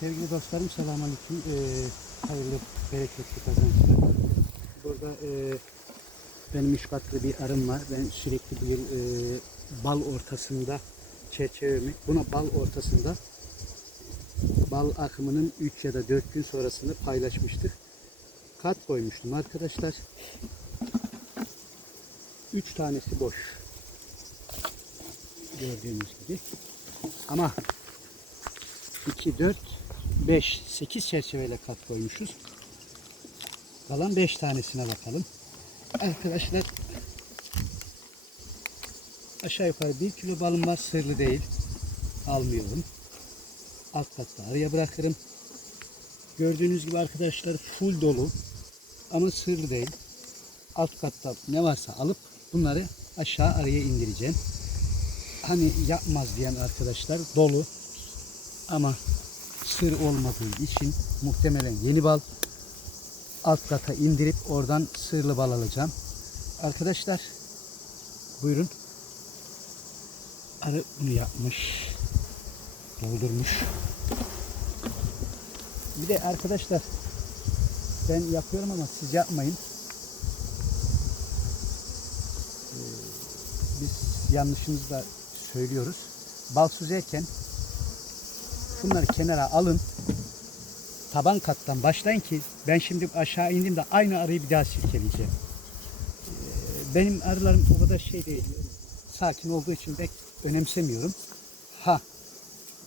Sevgili dostlarım selamünaleyküm. Ee, hayırlı, bereketli kazançlar. Burada e, benim üç katlı bir arım var. Ben sürekli bu yıl e, bal ortasında çerçevemi, buna bal ortasında bal akımının 3 ya da 4 gün sonrasında paylaşmıştık. Kat koymuştum arkadaşlar. 3 tanesi boş. Gördüğünüz gibi. Ama 2, 4, 5, 8 çerçeveyle kat koymuşuz. Kalan 5 tanesine bakalım. Arkadaşlar aşağı yukarı 1 kilo balım var. Sırlı değil. Almıyorum. Alt katta araya bırakırım. Gördüğünüz gibi arkadaşlar full dolu. Ama sırlı değil. Alt katta ne varsa alıp bunları aşağı araya indireceğim. Hani yapmaz diyen arkadaşlar dolu ama sır olmadığı için muhtemelen yeni bal alt kata indirip oradan sırlı bal alacağım. Arkadaşlar buyurun. Arı bunu yapmış. Doldurmuş. Bir de arkadaşlar ben yapıyorum ama siz yapmayın. Ee, biz yanlışımızı da söylüyoruz. Bal süzerken Bunları kenara alın. Taban kattan başlayın ki ben şimdi aşağı indiğimde aynı arıyı bir daha silkeleyeceğim. Ee, Benim arılarım o kadar şey değil. Sakin olduğu için pek önemsemiyorum. Ha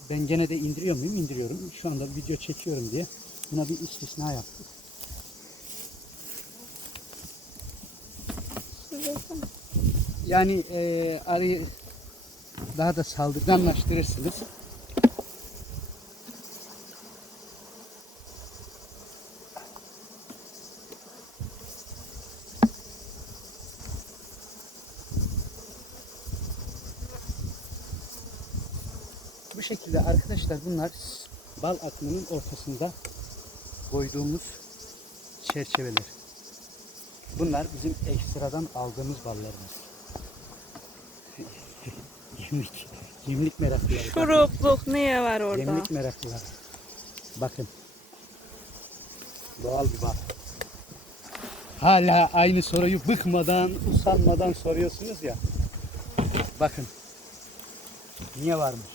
ben gene de indiriyor muyum? İndiriyorum. Şu anda video çekiyorum diye buna bir istisna yaptık. Yani e, arıyı daha da saldırganlaştırırsınız. Bu şekilde arkadaşlar bunlar bal akımının ortasında koyduğumuz çerçeveler. Bunlar bizim ekstradan aldığımız ballarımız. Yemlik, yemlik meraklıları. Şurupluk neye var orada? Yemlik meraklıları. Bakın. Doğal bir bal. Hala aynı soruyu bıkmadan, usanmadan soruyorsunuz ya. Bakın. Niye varmış?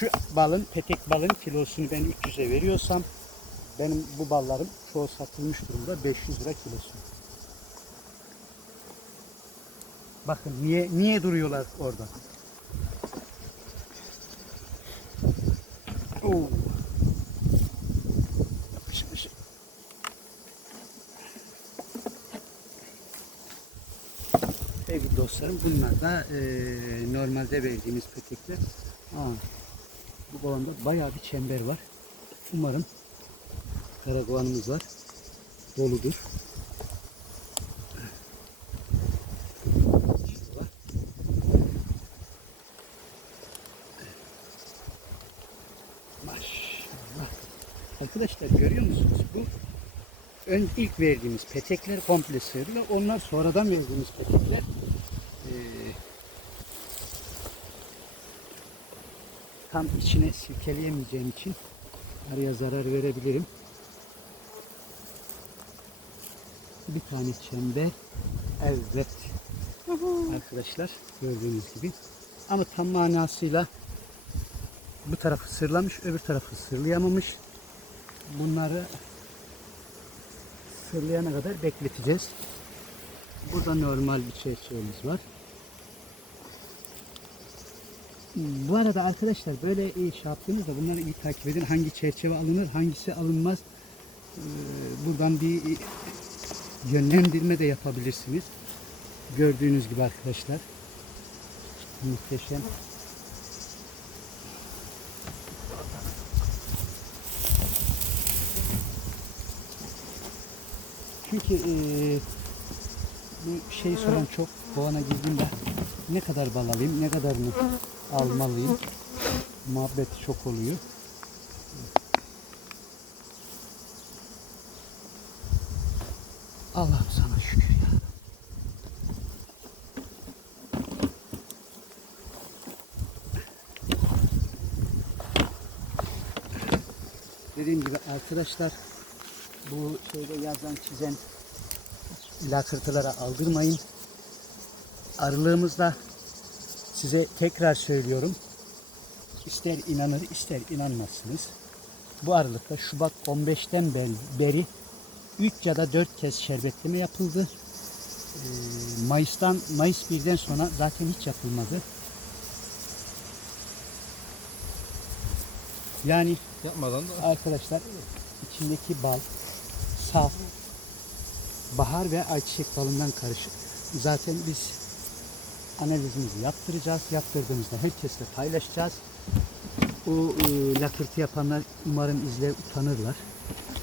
Şu balın, petek balın kilosunu ben 300'e veriyorsam benim bu ballarım çoğu satılmış durumda 500 lira kilosu. Bakın niye niye duruyorlar orada? Oo. Yapışmış. Dostlarım bunlar da eee, normalde verdiğimiz petekler. Aa, bu balonda bayağı bir çember var. Umarım karakovanımız var. Doludur. Maşallah. Arkadaşlar görüyor musunuz? Bu ön ilk verdiğimiz petekler komple sığırlı. Onlar sonradan verdiğimiz petekler eee, tam içine silkeleyemeyeceğim için araya zarar verebilirim. Bir tane çember. Evet. Arkadaşlar gördüğünüz gibi. Ama tam manasıyla bu tarafı sırlamış, öbür tarafı sırlayamamış. Bunları sırlayana kadar bekleteceğiz. Burada normal bir çerçevemiz var. Bu arada arkadaşlar böyle e, şey yaptığınızda bunları iyi takip edin. Hangi çerçeve alınır, hangisi alınmaz. Ee, Buradan bir e, yönlendirme de yapabilirsiniz. Gördüğünüz gibi arkadaşlar. Muhteşem. Çünkü e, bu şey soran çok kovana girdiğimde ne kadar bal alayım, ne kadarını almalıyım. Muhabbet çok oluyor. Allah'ım sana şükür ya. Dediğim gibi arkadaşlar bu şeyde yazan çizen lakırtılara aldırmayın. Arılığımızda size tekrar söylüyorum. İster inanır ister inanmazsınız. Bu aralıkta Şubat 15'ten bel- beri 3 ya da 4 kez şerbetleme yapıldı. Ee, Mayıs'tan Mayıs 1'den sonra zaten hiç yapılmadı. Yani Yapmadan da arkadaşlar içindeki bal saf bahar ve ayçiçek balından karışık. Zaten biz analizimizi yaptıracağız. Yaptırdığımızda herkesle paylaşacağız. O e, lakırtı yapanlar umarım izler utanırlar.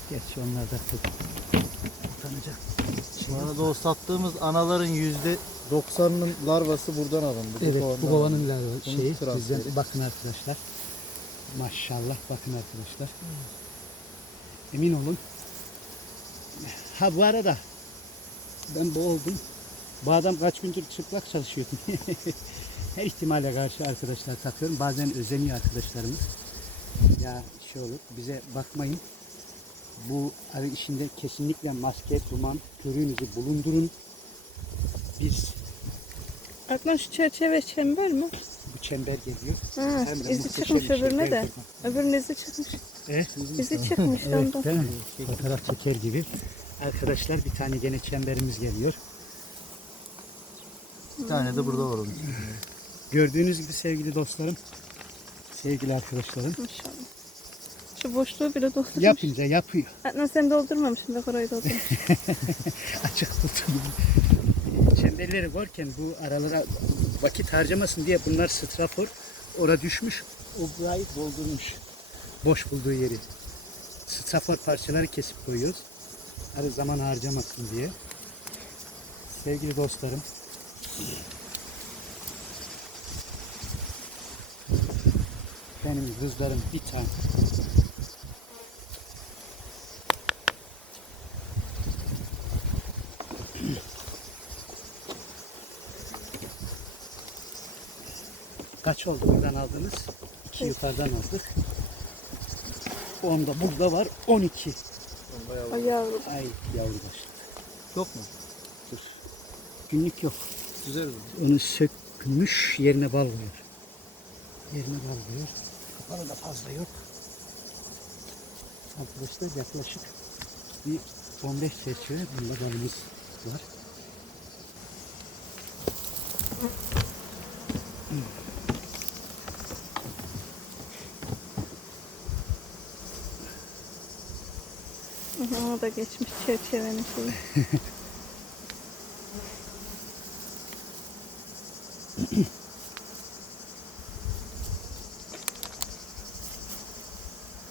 Gerçi onlar da pek utanacak. bu arada o sattığımız anaların yüzde 90'ının larvası buradan alındı. Evet bu kovanın larva Bunun şeyi bizden bakın arkadaşlar. Maşallah bakın arkadaşlar. Emin olun. Ha bu arada ben boğuldum. Bu adam kaç gündür çıplak çalışıyordu. Her ihtimale karşı arkadaşlar takıyorum. Bazen özeniyor arkadaşlarımız. Ya şey olur bize bakmayın. Bu arı işinde kesinlikle maske, duman, körüğünüzü bulundurun. Biz Adnan şu çerçeve çember mi? bu çember geliyor. Ha, Hem de izi muhteşem çıkmış bir şey. öbürüne de. Gerçekten. Öbürünün izi çıkmış. E? İzi çıkmış Evet, değil mi? Fotoğraf çeker gibi. Arkadaşlar bir tane gene çemberimiz geliyor. Bir tane de burada var onun. Gördüğünüz gibi sevgili dostlarım, sevgili arkadaşlarım. Maşallah. Şu boşluğu bile doldurmuş. Yapınca yapıyor. Adnan sen doldurmamışsın bak orayı doldurmuş. Açık tutun. Çemberleri varken bu aralara vakit harcamasın diye bunlar strafor. Ora düşmüş. O burayı doldurmuş. Boş bulduğu yeri. Strafor parçaları kesip koyuyoruz. Arı zaman harcamasın diye. Sevgili dostlarım. Benim kızlarım bir tane. Kaç oldu buradan aldınız? İki yukarıdan aldık. Onda burada var 12. Ay yavrum. Ay yavru başladı. Yok mu? Dur. Günlük yok. Güzel. Onu sökmüş yerine bal koyuyor. Yerine bal koyuyor. Kapalı da fazla yok. Arkadaşlar yaklaşık bir 15 çerçeve bunda balımız var. Hı hı, O da geçmiş çerçevenin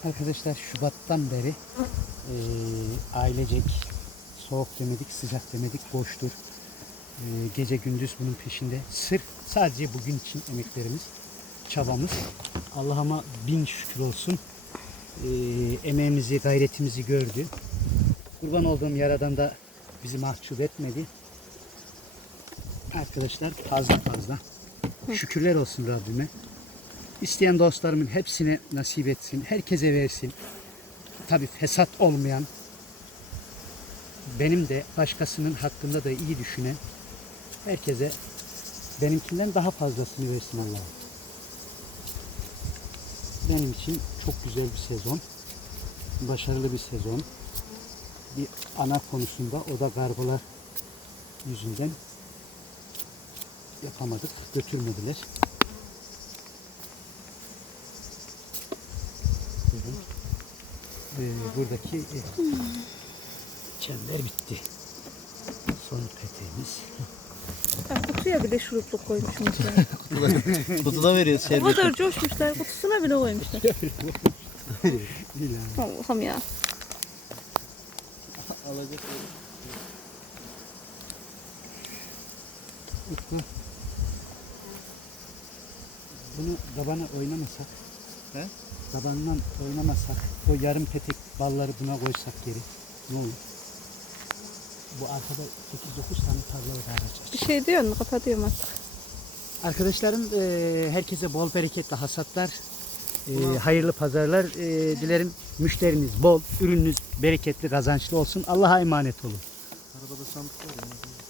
Arkadaşlar Şubat'tan beri eee, ailecek soğuk demedik, sıcak demedik, boştur. Eee, gece gündüz bunun peşinde. Sırf sadece bugün için emeklerimiz, çabamız. Allah'ıma bin şükür olsun. Eee, emeğimizi, gayretimizi gördü. Kurban olduğum yaradan da bizi mahcup etmedi. Arkadaşlar fazla fazla. Şükürler olsun Rabbime. İsteyen dostlarımın hepsine nasip etsin. Herkese versin. Tabi fesat olmayan, benim de başkasının hakkında da iyi düşünen herkese benimkinden daha fazlasını versin Allah'ım. Benim için çok güzel bir sezon. Başarılı bir sezon. Bir ana konusunda o da garbalar yüzünden yapamadık, götürmediler. Ee, buradaki e, çember bitti. Son peteğimiz. Ha, kutuya bile şurupluk koymuşum. Kutuda veriyoruz o şerbeti. kadar coşmuşlar kutusuna bile koymuşlar. Allah'ım ya. Alacak. Bunu tabana oynamasak, He? Tabandan oynamasak, o yarım petek balları buna koysak geri, ne olur? Bu arkada 8-9 tane tarla var Bir şey diyor mu? Kapatıyorum artık. Arkadaşlarım eee, herkese bol bereketli hasatlar. Ee, hayırlı pazarlar ee, dilerim. Müşteriniz bol, ürününüz bereketli, kazançlı olsun. Allah'a emanet olun. Arabada sandık var ya.